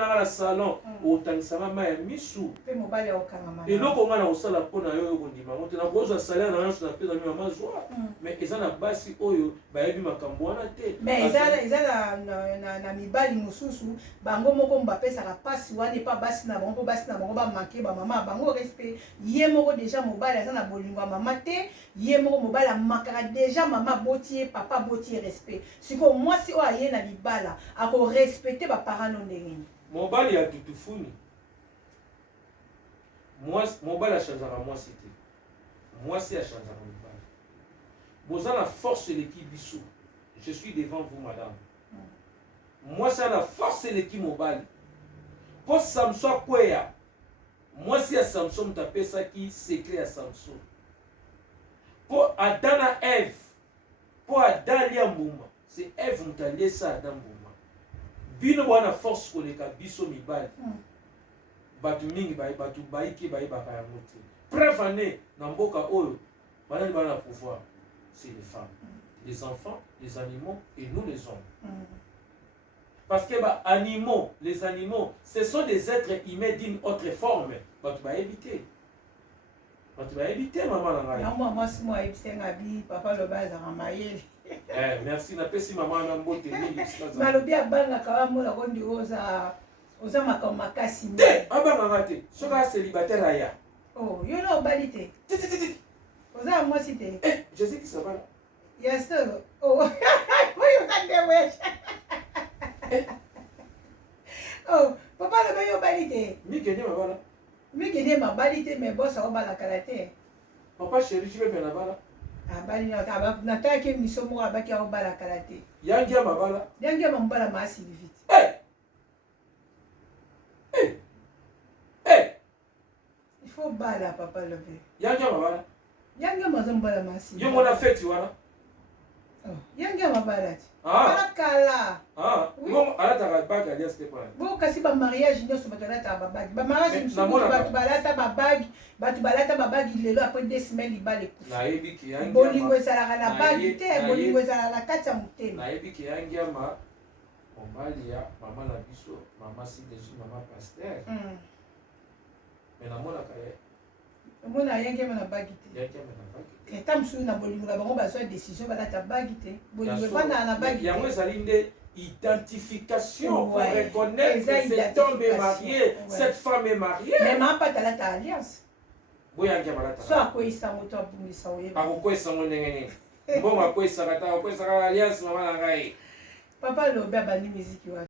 mana na salon otangisa mama ya misu pe mobali okanga mama eloko nga na osala pona yo kondima moto na kozwa salaire na nyonso na pesa mi mama zwa mais eza na basi oyo bayebi makambo wana te mais eza na mibali mosusu bango moko bapesaka pasi wana epa basi na bango mpo basi na bango bamake bamama bango respect ye moko deja mobali aza na bolingo ya mama te ye moko mobali amakaka deja mama boti ye papa boti ye respect sikoyo mwasi oyo aye na libala akorespecte baparent no ndenge nini mobali ya tutufuni mobali achangeaka mwasi te mwasi achangeaka mobali boza na force eleki biso je suis devant vous madame mwasi ana force eleki mobali mpo samson akweya mwasi ya samson moto apesaki secret ya samson mpo ada na eve mpo ada alia mbuma c'est eve moto aliesa ada mbuma bino bwana force koleka biso mibali bato mingi bato bayiki bayebaka yango te preuve ane na mboka oyo banani bana na pouvoir c'est les femmes les enfants les animaux et nous les hommes parce que animaux les animaux ce sont des êtres humains d'une autre forme bato bayebi te mama na ngai moi mwasi mo ayebisenga bi papa loba azaka mayele merci napesi mama na mbote mingi malobi abangaka wamona kondi oza makambo makasi te abangaka te soki acélibataire aya yo na obali te oza mwasi te jésus qui sabala yes oyo oza ndewesha papa lobi yo obali te mikende mabala mikende mabali te mais bosa obalakala te papa chéri jipepe na bala abali nataki miso moko abaki aobalakala te yangi ya mabala yangi ya mambala maasili vite il faut bala papa lobi yangi ya mabala yangi ya mazo mbala maasili yo mona feti wana yangi ya mabala te balakala ngo alataka bage alias te pana bo kasi bamariage nyonso bato balataka babagi bamariage mosusu bato balata babagi bato balata babagi lelo apres 2 semaines libala ekufi bolingo ezalaka na bagi te bolingo ezalaka na kati ya motema nayebiki yangi ya mobali ya mama na biso mama sideji mama paster me namonaka ye omona yangi ama na bagi te yangi ama na bagi eta mosusu na bolingo na bango bazwa décision balata bagi te bolingo evandaka na bagi te yango ezali nde identification pour reconnaître que cet homme est marié, cette femme est mariée. Mais ma pas talata alliance. Boyangia balata. So akoisa moto abumisa oyeba. Akoisa mo ndenge nini. Bon akoisa kata akoisa alliance mama na ngai. Papa lobe abandi muziki wa